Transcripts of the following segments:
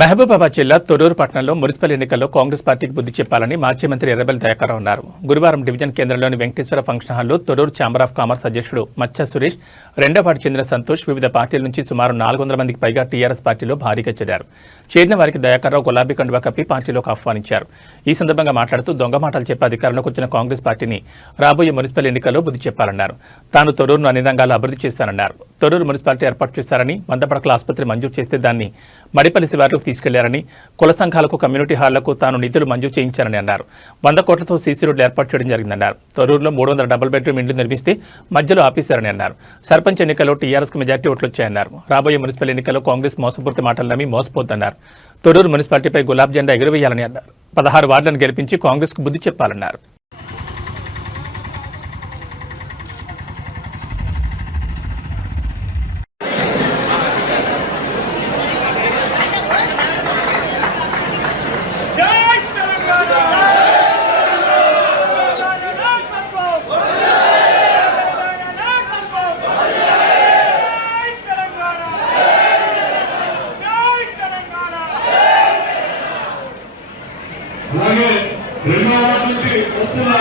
మహబూబాబాద్ జిల్లా తొర్రూరు పట్టణంలో మున్సిపల్ ఎన్నికల్లో కాంగ్రెస్ పార్టీకి బుద్ధి చెప్పాలని మాజీ మంత్రి ఎర్రబెల్లి దయాకర్రావు అన్నారు. గురువారం డివిజన్ కేంద్రంలోని వెంకటేశ్వర ఫంక్షన్ హాల్లో తొర్రూరు ఛాంబర్ ఆఫ్ కామర్స్ అధ్యక్షుడు మచ్చ సురేష్, రెండో వార్డు చెందిన సంతోష్ వివిధ పార్టీల నుంచి సుమారు 400 మందికి పైగా టీఆర్ఎస్ పార్టీలో భారీగా చేరారు. చేరిన వారికి దయాకర్రావు గులాబీ కండువా కప్పి పార్టీలోకి ఆహ్వానించారు. ఈ సందర్భంగా మాట్లాడుతూ దొంగ మాటలు చెప్పి అధికారంలోకి వచ్చిన కాంగ్రెస్ పార్టీని రాబోయే మున్సిపల్ ఎన్నికల్లో బుద్ధి చెప్పాలన్నారు. తాను తొర్రూరును అన్ని రంగాల్లో అభివృద్ధి చేశానన్నారు. తొర్రూరు మున్సిపాలిటీ ఏర్పాటు చేశారని, 100 పడకల ఆసుపత్రి మంజూరు చేస్తే దాన్ని మడిపల్లి శివార్లకు తీసుకెళ్లారని, కుల సంఘాలకు, కమ్యూనిటీ హాళ్లకు తాను నిధులు మంజూరు చేయించారని అన్నారు. 100 కోట్లతో సీసీ రోడ్లు ఏర్పాటు చేయడం జరిగిందన్నారు. తొర్రూరులో 300 డబుల్ బెడ్రూమ్ ఇండ్లు నిర్మిస్తే మధ్యలో ఆపేశారని అన్నారు. సర్పంచ్ ఎన్నికల్లో టీఆర్ఎస్కు మెజార్టీ ఓట్లు వచ్చాయన్నారు. రాబోయే మున్సిపల్ ఎన్నికల్లో కాంగ్రెస్ మోసపూర్తి మాటలు నమ్మి మోసపోద్దన్నారు. తొర్రూరు మున్సిపాలిటీపై గులాబ్ జెండా ఎగురవేయాలని అన్నారు. 16 వార్డులను గెలిపించి కాంగ్రెస్కు బుద్ధి చెప్పాలన్నారు. అలాగే రెండో వార్డు నుంచి వస్తున్న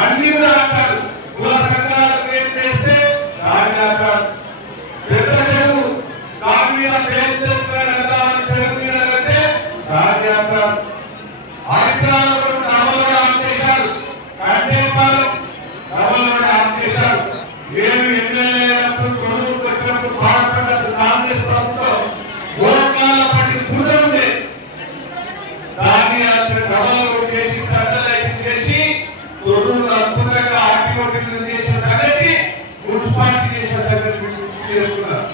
అన్ని కుల సంఘాలు చేస్తే పెద్ద చెరువు దాని మీద చెరువు మీద కట్టే దాని అధికారులు డబల్ ఆపేశారు, కంటేపాలు డబల్ ఆపేశారు. ఏమి ఎమ్మెల్యే కొనుగోలు వచ్చినప్పుడు బాధపడ్డ కాంగ్రెస్ ప్రభుత్వం ఓట్ల పట్టి కూర్చుండే దాని చేస్తున్నారు.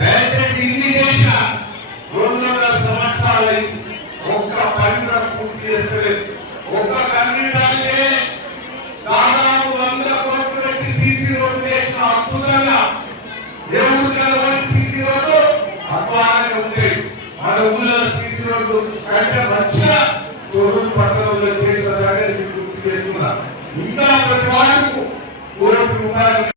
దయచేసి ఇన్ని చేసిన 200 సంవత్సరాలు ఒక్క పని కూడా పూర్తి చేస్తలేదు. ఒక్క కన్నీటాలే దాదాపు 100 కోట్లు పెట్టి సీసీ రోడ్డు చేసిన అద్భుతంగా దేవుడు కలవని సీసీ రోడ్డు అద్భుతంగా ఉండేది. మన ఊళ్ళో సీసీ రోడ్డు కంటే మంచిగా తొర్రూరు పట్టణంలో చేసిన సంగతి గుర్తు చేస్తున్నారు. ఇంకా ప్రతి వారికి 1 కోటి రూపాయలు